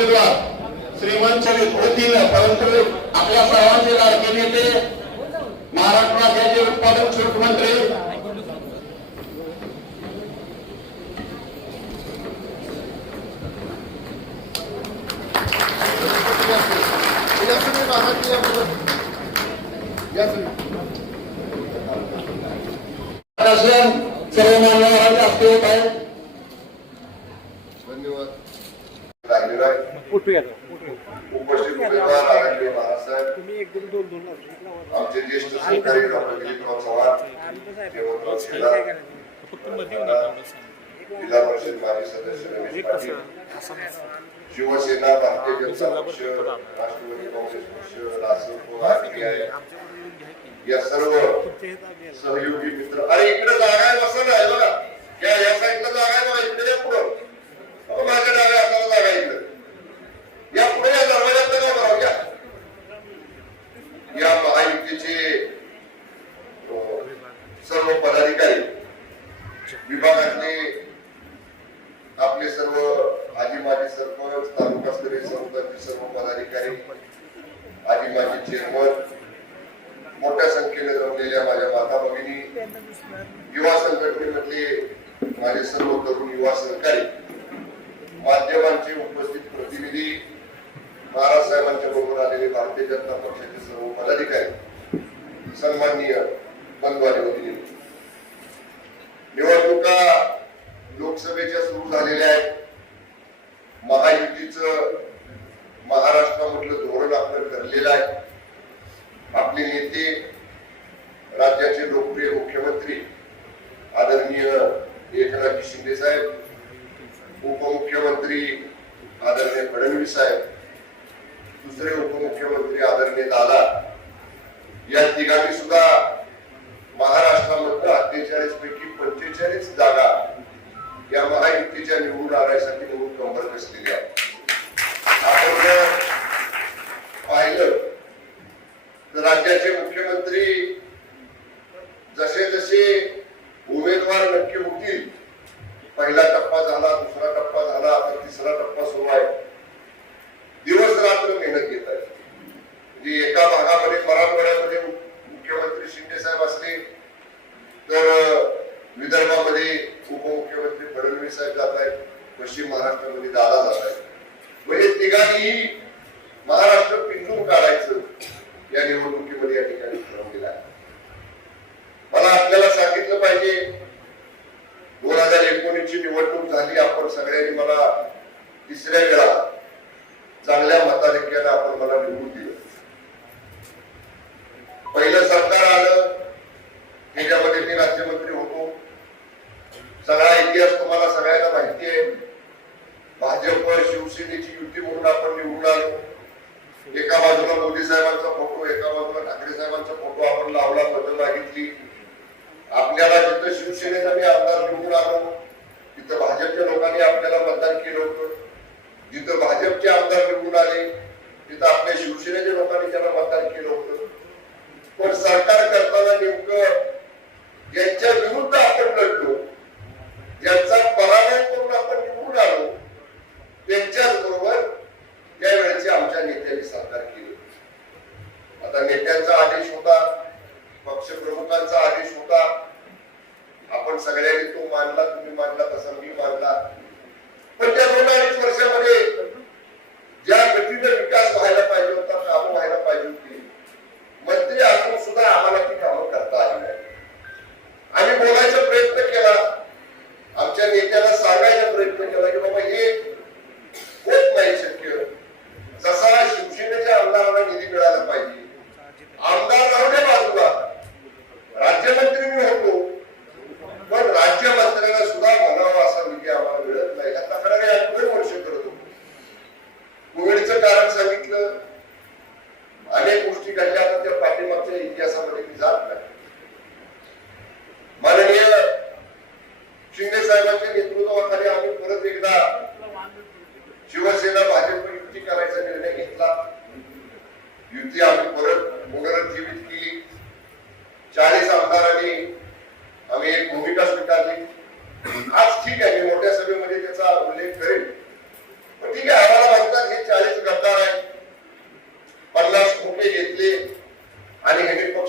उमेदवार श्रीमंत होतील परंतु आपल्या सर्वांचे लाडके नेते महाराष्ट्र राज्याचे उत्पादन शुल्क मंत्री सर्व मान्यवरांच्या हस्ते होत आहे धन्यवाद राहिलेला आहे उपस्थित उमेदवार आदरणीय बाळासाहेब तुम्ही एक दोन दोन दोन लावतो. आमचे ज्येष्ठ सहकारी डॉक्टर दिलीपराव चव्हाण देवराव शेलार, जिल्हा परिषद माजी सदस्य रमेश पाटील शिवसेना भारतीय जनता पक्ष राष्ट्रवादी काँग्रेस पक्ष रासप आरपीआय या सर्व सहयोगी मित्र. अरे इकडे जागा आहे बसा ना. बघा. या या साईडला जागा आहे बघा. इकडे पुढं. माझ्या डाव्या हाताला जागा आहे इकडे या पुढे या दरवाजात का बघा या या महायुतीचे अं, सर्व पदाधिकारी विभागातले आपले सर्व आजी माजी सरपंच तालुकास्तरीय संस्थांचे सर्व पदाधिकारी आजी माजी चेअरमन मोठ्या संख्येने जमलेल्या माझ्या माता भगिनी युवा संघटनेमधले माझे सर्व तरुण युवा सहकारी माध्यमांचे उपस्थित प्रतिनिधी महाराज साहेबांच्या बरोबर आलेले भारतीय जनता पक्षाचे सर्व पदाधिकारी सन्माननीय बंधू आणि निवडणुका लोकसभेच्या सुरू झालेल्या आहेत. महायुतीचं महाराष्ट्रामधलं धोरण आपलं ठरलेलं आहे. आपले नेते राज्याचे लोकप्रिय मुख्यमंत्री आदरणीय एकनाथजी शिंदे साहेब उपमुख्यमंत्री आदरणीय फडणवीस साहेब दुसरे उपमुख्यमंत्री आदरणीय दादा या तिघांनी सुद्धा महाराष्ट्रामधलं अठ्ठेचाळीस पैकी पंचेचाळीस जागा या महायुतीच्या निवडून आणायसाठी निवडून कंबर कसलेली आहे. आपण जर पाहिलं तर राज्याचे मुख्यमंत्री जसे जसे उमेदवार नक्की होतील पहिला टप्पा झाला दुसरा टप्पा झाला आता तिसरा टप्पा सुरू आहे दिवस रात्र मेहनत घेत आहेत म्हणजे एका भागामध्ये मराठवाड्यामध्ये मुख्यमंत्री शिंदे साहेब असले तर अं, विदर्भामध्ये उपमुख्यमंत्री फडणवीस साहेब जात आहेत पश्चिम महाराष्ट्रामध्ये दादा जात आहेत म्हणजे तिघांनीही महाराष्ट्र पिंजून काढायचं या निवडणुकीमध्ये या ठिकाणी ठरवलेलं आहे मला आपल्याला सांगितलं पाहिजे दोन हजार एकोणीस ची निवडणूक झाली आपण सगळ्यांनी मला तिसऱ्या वेळा चांगल्या मताधिक्याने आपण मला निवडून दिलं पहिलं सरकार आलं त्याच्यामध्ये मी राज्यमंत्री होतो सगळा इतिहास तुम्हाला सगळ्यांना माहिती आहे भाजप शिवसेनेची युती म्हणून आपण निवडून आलो एका बाजूला मोदी साहेबांचा फोटो एका बाजूला ठाकरे साहेबांचा फोटो आपण लावला बदल मागितली आपल्याला जिथं शिवसेनेचा मी आमदार निवडून आलो तिथं भाजपच्या लोकांनी आपल्याला मतदान केलं होतं. जिथं भाजपचे आमदार निवडून आले तिथं आपल्या शिवसेनेच्या लोकांनी त्यांना मतदान केलं होतं. पण सरकार करताना नेमकं ज्यांच्या विरुद्ध आपण लढलो. ज्यांचा पराभव करून आपण निवडून आलो. त्यांच्याच बरोबर त्यावेळेचे आमच्या नेत्यांनी सरकार केलं. आता नेत्यांचा आदेश होता पक्ष प्रमुखांचा आदेश होता. आपण सगळ्यांनी तो मानला तुम्ही मानला तसा मी मानला. पण त्या दोन अडीच वर्षामध्ये ज्या गतीने विकास व्हायला पाहिजे होता कामं व्हायला पाहिजे होती मंत्री असून सुद्धा आम्हाला ती कामं करता आली नाही आम्ही बोलायचा प्रयत्न केला.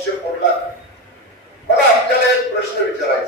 पक्ष फोडला मला आपल्याला एक प्रश्न विचारायचा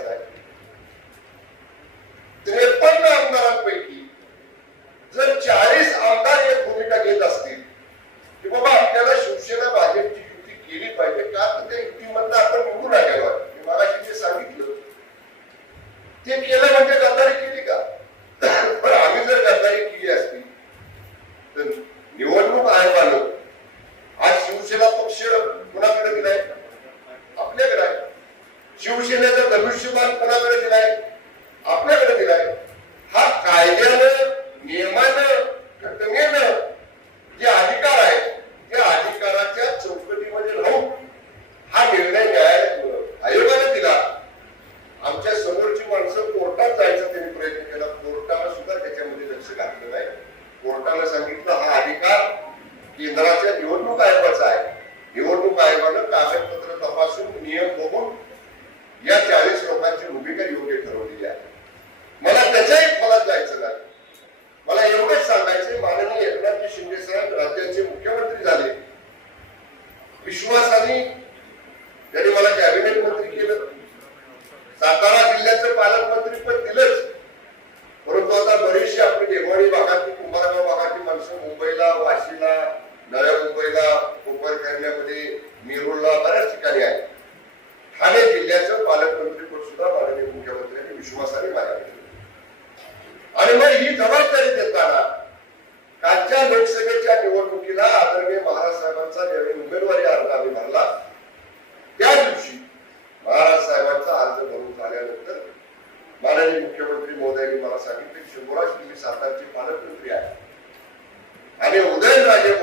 त्यांचं घातलेलं आहे कोर्टाला सांगितलं हा अधिकार केंद्राच्या निवडणूक आयोगाचा आहे. निवडणूक आयोगानं कागदपत्र तपासून नियम बघून या चाळीस पुन्हा बऱ्याच ठिकाणी आहे. ठाणे जिल्ह्याचं पालकमंत्रीपद सुद्धा माननीय मुख्यमंत्र्यांनी विश्वासाने मागावे आणि मग ही जबाबदारी देताना कालच्या लोकसभेच्या निवडणुकीला आदरणीय महाराज साहेबांचा ज्यावेळी उमेदवारी अर्ज आम्ही भरला त्या दिवशी महाराज साहेबांचा अर्ज भरून झाल्यानंतर माननीय मुख्यमंत्री मोदयांनी मला सांगितले शंभूराज तुम्ही सातारचे पालकमंत्री आहे आणि उदयनराजे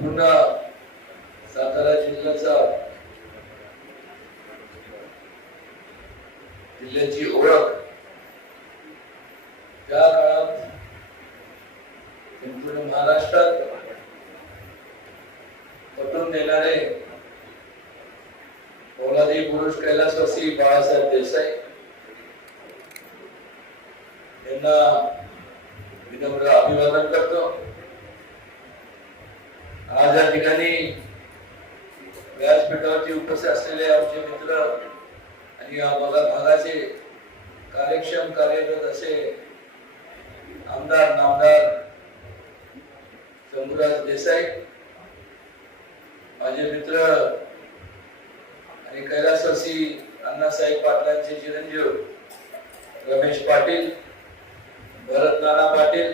不知道 महेश पाटील भरत नाना पाटील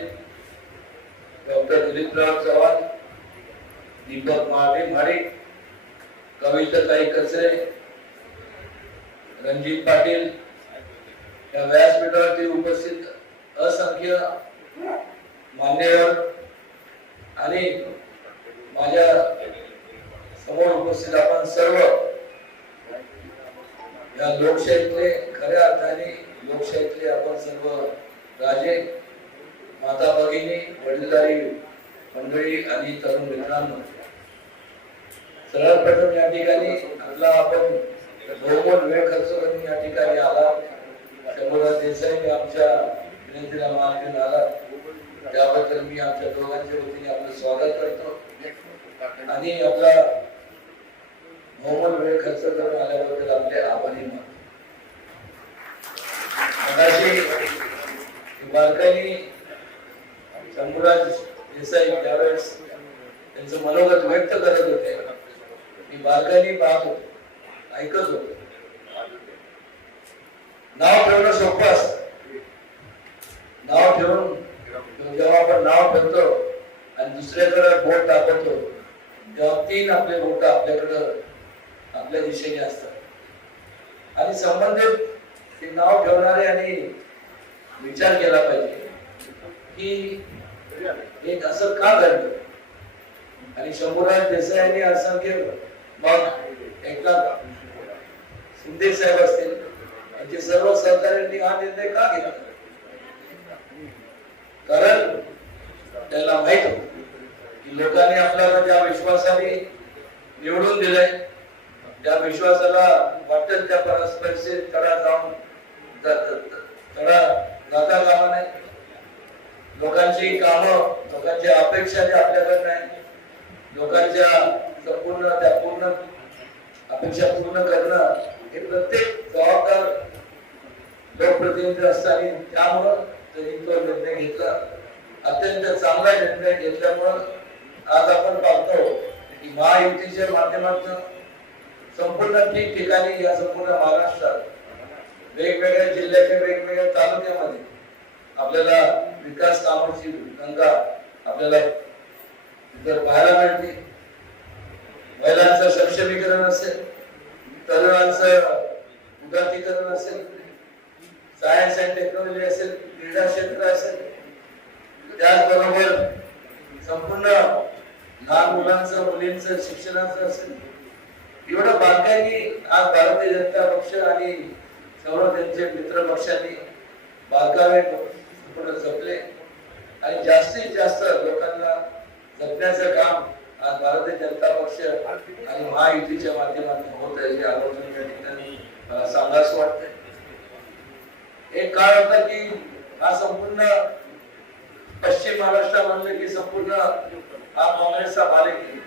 डॉक्टर दिलीपराव चव्हाण दीपक महावे महाडिक कविता ताई कचरे रणजित पाटील या व्यासपीठावरती उपस्थित असंख्य मान्यवर आणि माझ्यासमोर उपस्थित आपण सर्व या लोकशाहीतले खऱ्या अर्थाने लोकशाहीतले आपण सर्व राजे माता भगिनी वडीलधारी मंडळी आणि तरुण मित्रांना. सर्वात प्रथम या ठिकाणी आपला आपण बहुमोल वेळ खर्च करून या ठिकाणी आला. शंभरा देसाई आमच्या विनंतीला मान घेऊन आला. त्याबद्दल मी आमच्या दोघांच्या वतीने आपलं स्वागत करतो. आणि आपला त्याला माहीत होत लोकांनी आपल्याला ज्या विश्वासाने निवडून दिलंय. त्या विश्वासाला वाटेल त्या परस्परिषेत तडा जाऊन तडा जाता कामा नाही लोकांची कामं लोकांची अपेक्षा जे आपल्याकडे नाही लोकांच्या संपूर्ण त्या पूर्ण अपेक्षा पूर्ण करणं हे प्रत्येक जबाबदार लोकप्रतिनिधी असताना त्यामुळं त्यांनी तो निर्णय घेतला. अत्यंत चांगला निर्णय घेतल्यामुळं आज आपण पाहतो की महायुतीच्या माध्यमातून संपूर्ण ठिकठिकाणी या संपूर्ण महाराष्ट्रात वेगवेगळ्या जिल्ह्याच्या वेगवेगळ्या तालुक्यामध्ये आपल्याला विकास कामाची गंगा आपल्याला जर पाहायला मिळते. महिलांचं सक्षमीकरण असेल तरुणांचं उदातीकरण असेल सायन्स अँड टेक्नॉलॉजी असेल क्रीडा क्षेत्र असेल त्याचबरोबर संपूर्ण लहान मुलांचं मुलींचं शिक्षणाचं असेल. एवढं बारकाईने आज भारतीय जनता पक्ष आणि सर्व त्यांचे मित्र पक्षांनी बारकावे संपूर्ण जपले. आणि जास्तीत जास्त लोकांना जपण्याचं काम आज भारतीय जनता पक्ष आणि महायुतीच्या माध्यमातून होत आहे हे आवर्जून या ठिकाणी मला वाटतंय. एक काळ होता की हा संपूर्ण पश्चिम महाराष्ट्र म्हणलं की संपूर्ण हा काँग्रेसचा बालेकिल्ला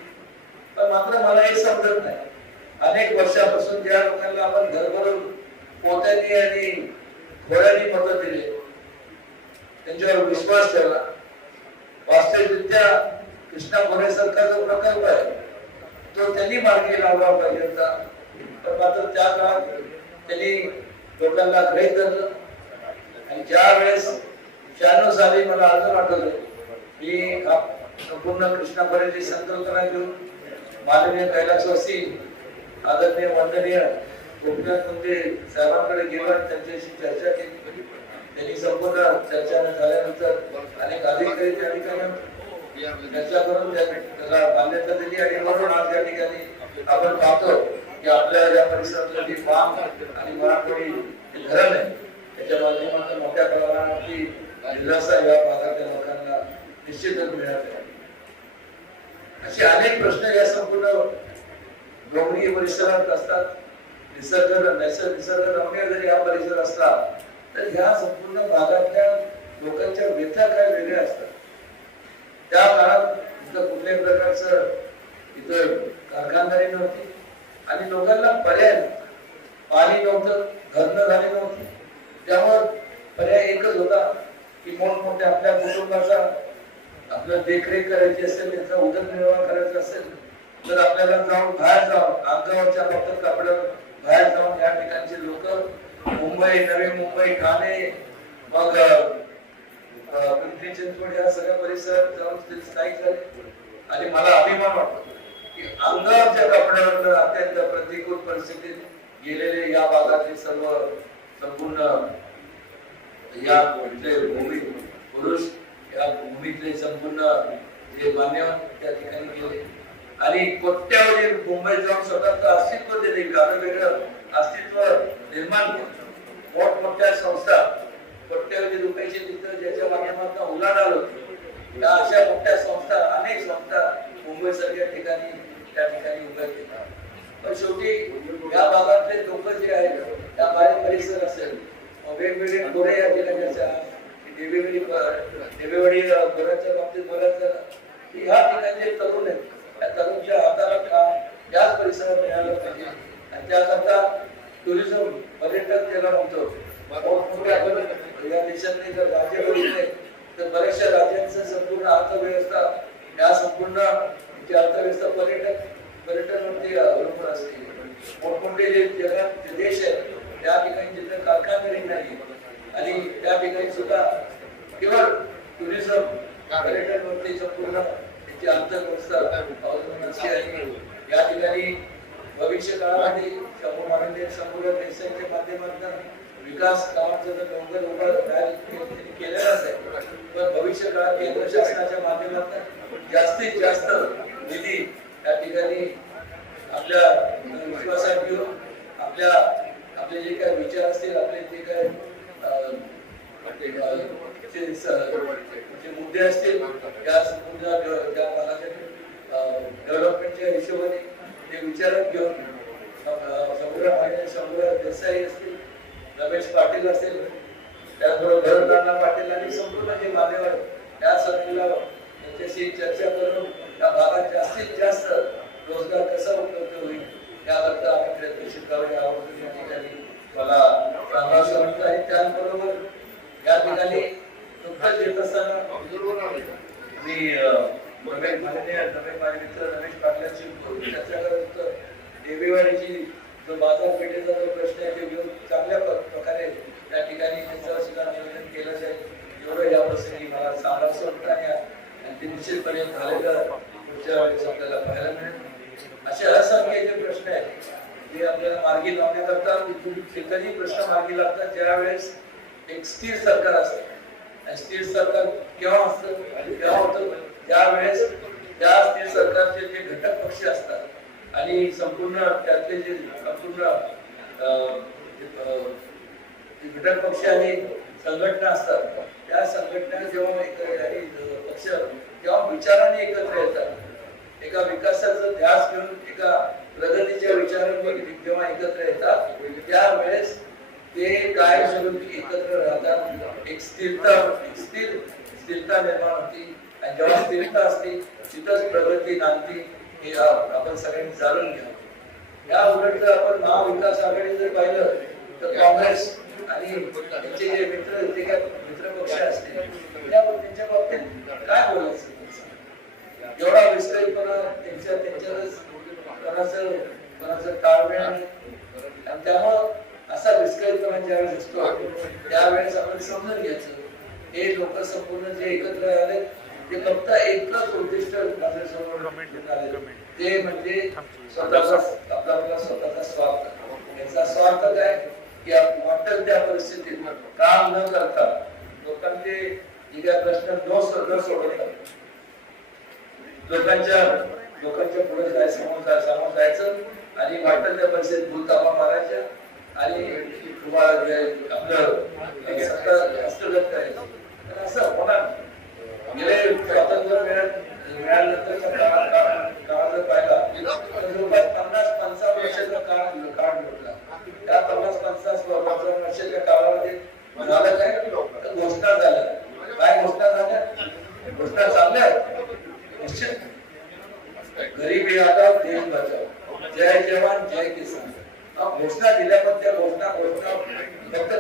पण मात्र मला हे समजत नाही. अनेक वर्षापासून ज्या लोकांना आपण घरभरून पोत्यांनी आणि घोड्यांनी मत दिले त्यांच्यावर विश्वास ठेवला. वास्तविकरित्या कृष्णा मोहरेसारखा जो प्रकल्प आहे तो त्यांनी मार्गी लावला पाहिजे होता. पण मात्र त्या काळात त्यांनी लोकांना ग्रहित धरलं. आणि ज्या वेळेस शहाण्णव साली मला अजून आठवलं मी संपूर्ण कृष्णापर्यंत संकल्पना घेऊन माननीय कैलासवासी आदरणीय वंदनीय गोपीनाथ मुंडे साहेबांकडे गेलो आणि त्यांच्याशी चर्चा केली. त्यांनी संपूर्ण चर्चा झाल्यानंतर अनेक अधिकारी त्या ठिकाणी चर्चा करून त्याला मान्यता दिली आणि म्हणून आज त्या ठिकाणी आपण पाहतो की आपल्या या परिसरातलं जे आणि मराठवाडी घरण आहे. त्याच्या माध्यमातून मोठ्या प्रमाणावरती दिलासा या भागातल्या लोकांना निश्चितच मिळाले. असे अनेक प्रश्न या संपूर्ण डोंगरी परिसरात असतात. निसर्ग नैसर्ग निसर्गरम्य जरी हा परिसर असला तर ह्या संपूर्ण भागातल्या लोकांच्या व्यथा काय वेगळ्या असतात. त्या काळात इथं कुठल्याही प्रकारचं इथं कारखानदारी नव्हती आणि लोकांना पर्याय नव्हता. पाणी नव्हतं घरनं झाली नव्हते. त्यामुळे पर्याय एकच होता. की मोठमोठ्या आपल्या कुटुंबाचा आपलं देखरेख करायची असेल त्याचा उदरनिर्वाह करायचा असेल तर आपल्याला जाऊन बाहेर जाऊन आमगावच्या फक्त कपड्यावर बाहेर जाऊन या ठिकाणचे लोक. मुंबई नवी मुंबई ठाणे मग पिंपरी चिंचवड या सगळ्या परिसरात जाऊन ते स्थायिक झाले. आणि मला अभिमान वाटतो की अंगावरच्या कपड्यावर अत्यंत प्रतिकूल परिस्थितीत गेलेले या भागातील सर्व संपूर्ण या कुठले भूमी पुरुष या भूमीतले संपूर्ण जे मान्यवर त्या ठिकाणी गेले. आणि कोट्यावधी मुंबईत जाऊन स्वतःच अस्तित्व दिले गाणं वेगळं अस्तित्व निर्माण केलं मोठमोठ्या संस्था कोट्यावधी रुपयाचे चित्र ज्याच्या माध्यमातून उलाढाल होती. या अशा मोठ्या संस्था अनेक संस्था मुंबई सारख्या ठिकाणी त्या ठिकाणी उभ्या केल्या. पण शेवटी या भागातले लोक जे आहेत त्या बाहेर परिसर असेल वेगवेगळे गोरे या ठिकाणच्या असतात देवेवाडी घराच्या बाबतीत बोलायचं की ह्या ठिकाणचे तरुण आहेत. त्या तरुणच्या हाताला काम याच परिसरात मिळालं पाहिजे. आणि त्याकरता टुरिझम पर्यटन त्याला म्हणतो या देशातले जर राज्य बघितले तर बऱ्याचशा राज्यांचं संपूर्ण अर्थव्यवस्था या संपूर्ण जी अर्थव्यवस्था पर्यटन पर्यटनवरती अवलंबून असते. मोठमोठे जे जगात जे देश आहेत त्या ठिकाणी जिथे कारखानदारी नाही आणि त्या ठिकाणी सुद्धा केवळ टुरिझम पर्यटन वरती संपूर्ण त्याची अर्थव्यवस्था अवलंबून असते आणि या ठिकाणी भविष्य काळामध्ये शाहू महाराज संपूर्ण देशांच्या माध्यमातून विकास कामांचं जर डोंगर उभा राहायला त्यांनी केलेलाच आहे पण भविष्य काळात केंद्र शासनाच्या माध्यमातून जास्तीत जास्त निधी त्या ठिकाणी आपल्या विश्वासात घेऊन आपल्या आपले जे काही, विचार असतील आपले जे जे मुद्दे असतील भागाच्या डेव्हलपमेंटच्या हिशोबाने ते विचारात घेऊन समुद्र पाटील समुद्र देसाई असतील रमेश पाटील असेल। त्याचबरोबर भरतनाना पाटील आणि संपूर्ण जे मान्यवर, त्या संधीला त्यांच्याशी चर्चा करून, त्या भागात जास्तीत जास्त रोज़गार कसा उपलब्ध होईल? एका विकासाचा ध्यास घेऊन एका प्रगतीच्या विचारांवर जेव्हा एकत्र येतात. त्यावेळेस ते काय स्वरूपी एकत्र राहतात? एक स्थिरता स्थिर स्थिरता निर्माण होती. आणि जेव्हा स्थिरता असते तिथंच प्रगती नांदती हे आपण सगळ्यांनी जाणून घ्यावं या उलट जर आपण महाविकास आघाडी जर पाहिलं तर काँग्रेस आणि त्यांचे जे मित्र ते काय मित्र पक्ष असतील? त्या त्यांच्या बाबतीत काय बोलायचं? एवढा विस्कळीतपणा त्यांच्या त्यांच्यातच कोणाचं कोणाचं ताळमेळ. आणि त्यामुळं असा विस्कळीतपणा ज्यावेळेस दिसतो त्यावेळेस आपण समजून घ्यायचं. हे लोक संपूर्ण जे एकत्र आले ते फक्त एकच उद्दिष्ट माझ्यासमोर आले. ते म्हणजे स्वतःचा आपला आपला स्वतःचा स्वार्थ. याचा स्वार्थ काय? की वाटेल त्या परिस्थितीत काम न करता लोकांचे जे काही प्रश्न न सो- न सोडवता लोकांच्या लोकांच्या पुढे जाय समोर जाय समोर जायचं आणि वाटेल त्या परिस्थितीत भूलतापा मारायच्या आणि तुम्हाला आपलं सत्ता हस्तगत करायचं. असं होणार. गेले स्वातंत्र्य मिळत मिळाल्यानंतरचा काळ पाहिला जवळपास पन्नास पंचावन्न वर्षाचा काळ काळ भेटला त्या पन्नास पंचावन्न पंचावन्न वर्षाच्या काळामध्ये झालं काय? घोषणा झाल्या. काय घोषणा झाल्या? घोषणा चालल्या. गरीबी आता देश बचाव जय जवान जय किसान. घोषणा दिल्या पण त्या घोषणा घोषणा फक्त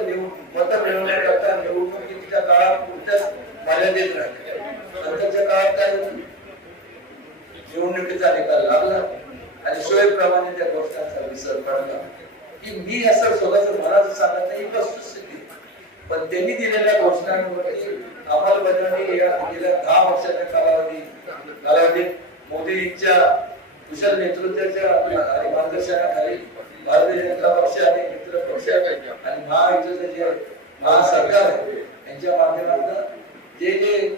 मत मिळवण्याकरता निवडणुकीच्या काळात पुरत्याच मर्यादित राहिल्या नंतरच्या काळात काय निवडणुकीचा निकाल लागला. आणि सोयीप्रमाणे त्या घोषणांचा विसर पडला. की मी असं स्वतःच मनाचं सांगत नाही वस्तुस्थिती पण त्यांनी दिलेल्या घोषणांवरती अंमलबजावणी या गेल्या दहा वर्षाच्या कालावधी कालावधीत मोदींच्या कुशल नेतृत्वाच्या आणि मार्गदर्शनाखाली भारतीय जनता पक्ष आणि मित्र पक्ष आणि महायुतीचं जे महासरकार आहे यांच्या माध्यमातून जे जे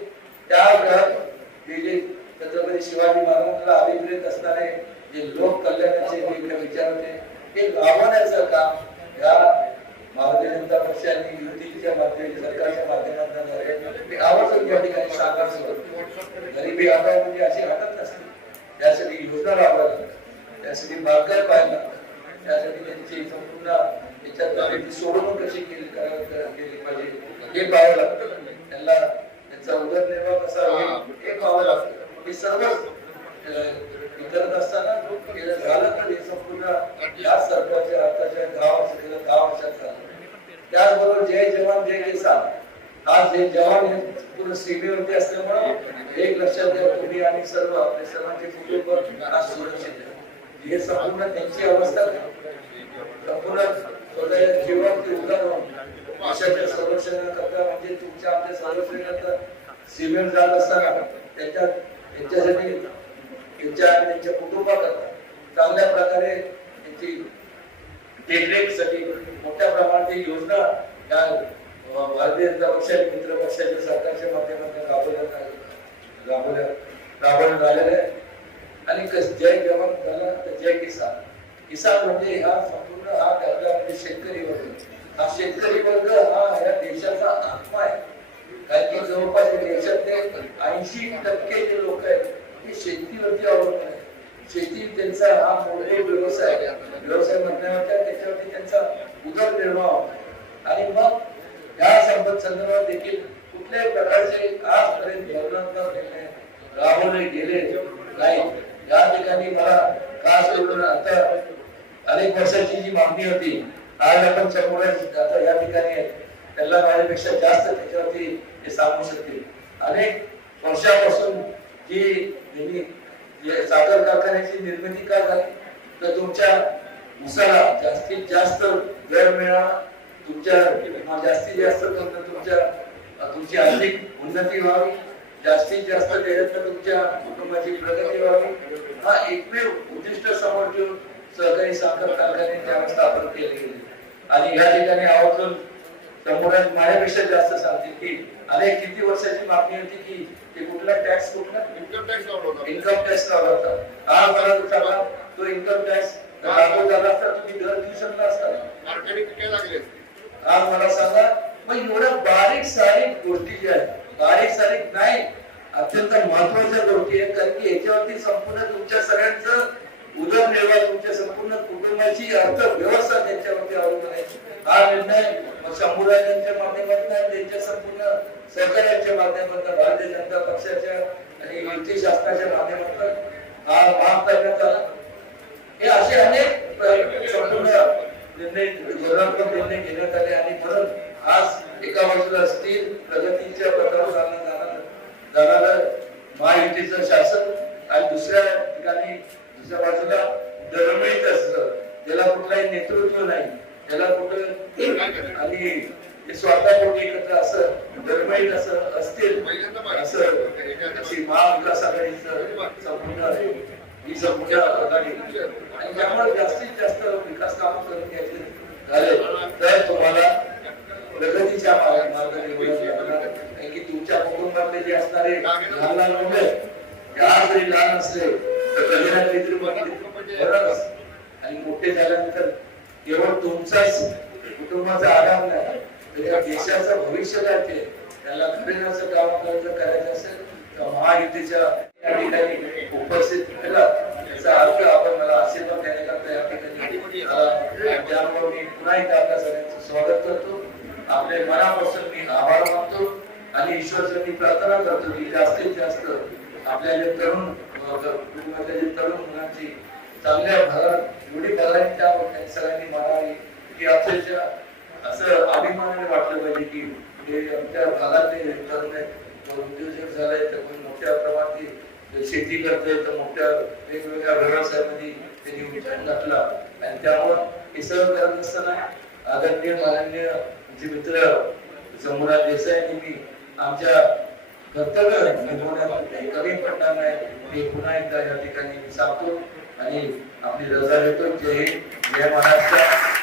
त्या काळात जे जे छत्रपती शिवाजी महाराजांना अभिप्रेत असणारे जे लोक कल्याणाचे विचार होते ते लावण्याचं काम या भारतीय जनता पक्ष आणि युतीच्या माध्यमातून सरकारच्या माध्यमातून मी आवर्जून या ठिकाणी साकार गरिबी आता म्हणजे अशी हटत नसते त्यासाठी योजना राबवायला लागतात. त्यासाठी मार्ग पाहायला लागतात. त्यासाठी त्यांची संपूर्ण याच्यात सोडवणूक कशी केली करावी केली पाहिजे हे पाहावं लागतं जय जवान झाला तर जय किसान। किसान म्हणजे हा संपूर्ण हा आपला म्हणजे शेतकरी वर्ग. हा शेतकरी वर्ग हा या देशाचा आत्मा आहे. कारण की जवळपास देशातले ऐंशी टक्के जे लोक आहेत, ते शेतीवरती अवलंबून आहेत. शेती त्यांचा हा मोठे व्यवसाय. व्यवसाय म्हणण्याच्या त्याच्यावरती त्यांचा उदरनिर्वाह. आणि मग या संबंध संदर्भात देखील कुठल्याही प्रकारचे आजपर्यंत धोरणात्मक निर्णय राबवले गेले नाही. या ठिकाणी मला खास करून आता अनेक वर्षाची जी मागणी होती आज आपण समोर आता या ठिकाणी आहेत. त्यांना माझ्यापेक्षा जास्त त्याच्यावरती हे सांगू शकतील अनेक वर्षापासून जी साखर कारखान्याची निर्मिती का झाली तर तुमच्या उसाला जास्तीत जास्त दर मिळावा तुमच्या जास्तीत जास्त तुमच्या तुमची आर्थिक उन्नती व्हावी जास्तीत जास्त त्याच्यातनं तुमच्या कुटुंबाची प्रगती व्हावी. हा एकमेव उद्दिष्ट समोर ठेवून सहकारी साखर कारखाने त्यावेळेस स्थापन केले गेले. आणि या ठिकाणी आवर्जून समोर माझ्यापेक्षा जास्त सांगतील की अरे किती वर्षाची मागणी होती की ते कुठला टॅक्स कुठला? इन्कम टॅक्स लावला इन्कम टॅक्स लावला होता. आज मला सांगा तो इन्कम टॅक्स लागू झाला असता तुम्ही दर देऊ शकला असता मार्केटिंग काय लागले? असते आज मला सांगा मग एवढ्या बारीक सारीक गोष्टी ज्या आहेत बारीक सारीक नाही. अत्यंत महत्त्वाच्या गोष्टी आहेत. कारण की याच्यावरती संपूर्ण तुमच्या सगळ्यांचं उदरनिर्वाह तुमच्या संपूर्ण कुटुंबाची अर्थव्यवस्था त्यांच्यावरती अवलंबून आहे. हा निर्णय मग शंभूराजांच्या माध्यमातून त्यांच्या संपूर्ण सहकार्याच्या माध्यमातून भारतीय जनता पक्षाच्या आणि युती शासनाच्या माध्यमातून हा माफ करण्यात आला. हे असे अनेक प्र- संपूर्ण निर्णय धोरणात्मक निर्णय घेण्यात आले आणि म्हणून आज एका बाजूला स्थिर प्रगतीच्या पथावर चाललं जाणार जाणारं महायुतीचं शासन आणि दुसऱ्या ठिकाणी दुसऱ्या बाजूला दरमिळीत असतं ज्याला कुठलाही नेतृत्व नाही त्याला कुठं आणि हे स्वतः कोणी एकत्र असं दरमिळीत असं असतील असं अशी महाविकास आघाडीचं संपूर्ण ही संपूर्ण आघाडी आणि त्यामुळे जास्तीत जास्त विकास काम करून घ्यायचे झाले तर तुम्हाला प्रगतीच्या मार्ग- मार्गाने निवडून लागणार. कारण की तुमच्या कुटुंबातले जे असणारे लहान लहान मुले ते आज जरी लहान असले तर कधी ना कधीतरी मोठे होणारच. आणि मोठे झाल्यानंतर केवळ तुमचाच कुटुंबाचा आधार नाही तर या देशाचं भविष्य काय ते त्याला घडविण्याचं काम आपल्याला जर करायचं असेल तर महायुतीच्या या ठिकाणी उपस्थित केला त्याचा अर्थ आपण मला आशीर्वाद देण्याकरता या ठिकाणी. त्यामुळे मी पुन्हा एकदा आपल्या सगळ्यांचं स्वागत करतो. आपले मनापासून मी आभार मानतो आणि ईश्वरचं मी प्रार्थना करतो की जास्तीत जास्त आपल्या जे तरुण कुटुंबातल्या जे तरुण मुलांची चांगल्या भरात एवढी भरारी त्या सगळ्यांनी मारावी की अक्षरशः असं अभिमानाने वाटलं पाहिजे की हे आमच्या भागातले तरुण आहेत उद्योजक झाले तर कोणी मोठ्या प्रमाणात शेती करतोय तर मोठ्या वेगवेगळ्या व्यवसायामध्ये त्यांनी उच्चार घातला. आणि त्यामुळं हे सर्व करत असताना आदरणीय माननीय जे मित्र जमुना देसाई यांनी मी आमच्या कर्तव्य निभवण्यात कमी पडणार नाही हे पुन्हा एकदा या ठिकाणी मी सांगतो आणि आपली रजा घेतो जय हिंद. जय महाराष्ट्र.